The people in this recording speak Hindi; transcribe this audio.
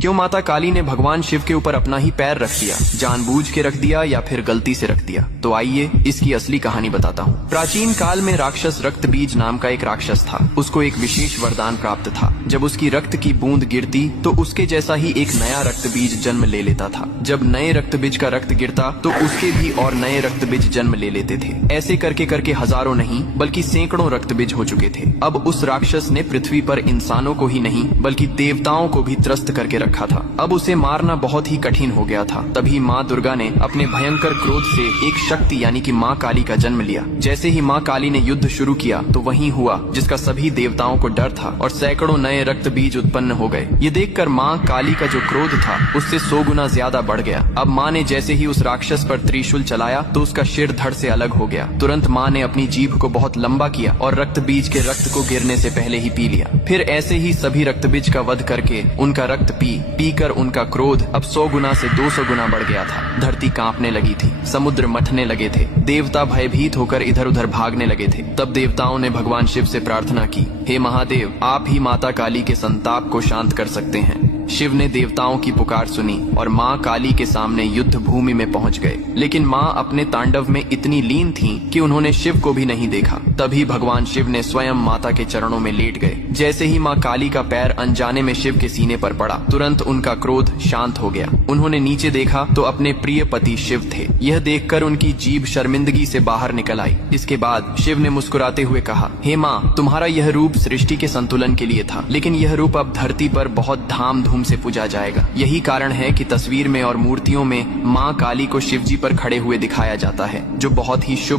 क्यों माता काली ने भगवान शिव के ऊपर अपना ही पैर रख दिया? जानबूझ के रख दिया या फिर गलती से रख दिया? तो आइए इसकी असली कहानी बताता हूँ। प्राचीन काल में राक्षस रक्तबीज नाम का एक राक्षस था। उसको एक विशेष वरदान प्राप्त था। जब उसकी रक्त की बूंद गिरती तो उसके जैसा ही एक नया रक्तबीज जन्म ले लेता था। जब नए रक्तबीज का रक्त गिरता तो उसके भी और नए रक्तबीज जन्म ले लेते थे। ऐसे करके करके हजारों नहीं बल्कि सैकड़ों रक्तबीज हो चुके थे। अब उस राक्षस ने पृथ्वी पर इंसानों को ही नहीं बल्कि देवताओं को भी त्रस्त करके रखा था। अब उसे मारना बहुत ही कठिन हो गया था। तभी माँ दुर्गा ने अपने भयंकर क्रोध से एक शक्ति यानी कि माँ काली का जन्म लिया। जैसे ही माँ काली ने युद्ध शुरू किया तो वही हुआ जिसका सभी देवताओं को डर था और सैकड़ों नए रक्त बीज उत्पन्न हो गए। ये देखकर माँ काली का जो क्रोध था उससे 100 गुना ज्यादा बढ़ गया। अब माँ ने जैसे ही उस राक्षस पर त्रिशूल चलाया तो उसका सिर धड़ से अलग हो गया। तुरंत माँ ने अपनी जीभ को बहुत लंबा किया और रक्त बीज के रक्त को गिरने से पहले ही पी लिया। फिर ऐसे ही सभी रक्त बीज का वध करके उनका रक्त पी कर उनका क्रोध अब 100 गुना से 200 गुना बढ़ गया था। धरती कांपने लगी थी, समुद्र मथने लगे थे, देवता भयभीत होकर इधर उधर भागने लगे थे। तब देवताओं ने भगवान शिव से प्रार्थना की, हे महादेव, आप ही माता काली के संताप को शांत कर सकते हैं। शिव ने देवताओं की पुकार सुनी और माँ काली के सामने युद्ध भूमि में पहुंच गए। लेकिन माँ अपने तांडव में इतनी लीन थीं कि उन्होंने शिव को भी नहीं देखा। तभी भगवान शिव ने स्वयं माता के चरणों में लेट गए। जैसे ही माँ काली का पैर अनजाने में शिव के सीने पर पड़ा, तुरंत उनका क्रोध शांत हो गया। उन्होंने नीचे देखा तो अपने प्रिय पति शिव थे। यह देखकर उनकी जीभ शर्मिंदगी से बाहर निकल आई। इसके बाद शिव ने मुस्कुराते हुए कहा, हे माँ, तुम्हारा यह रूप सृष्टि के संतुलन के लिए था, लेकिन यह रूप अब धरती पर बहुत धाम धूम से पूजा जाएगा। यही कारण है कि तस्वीर में और मूर्तियों में माँ काली को शिवजी पर खड़े हुए दिखाया जाता है, जो बहुत ही शुभ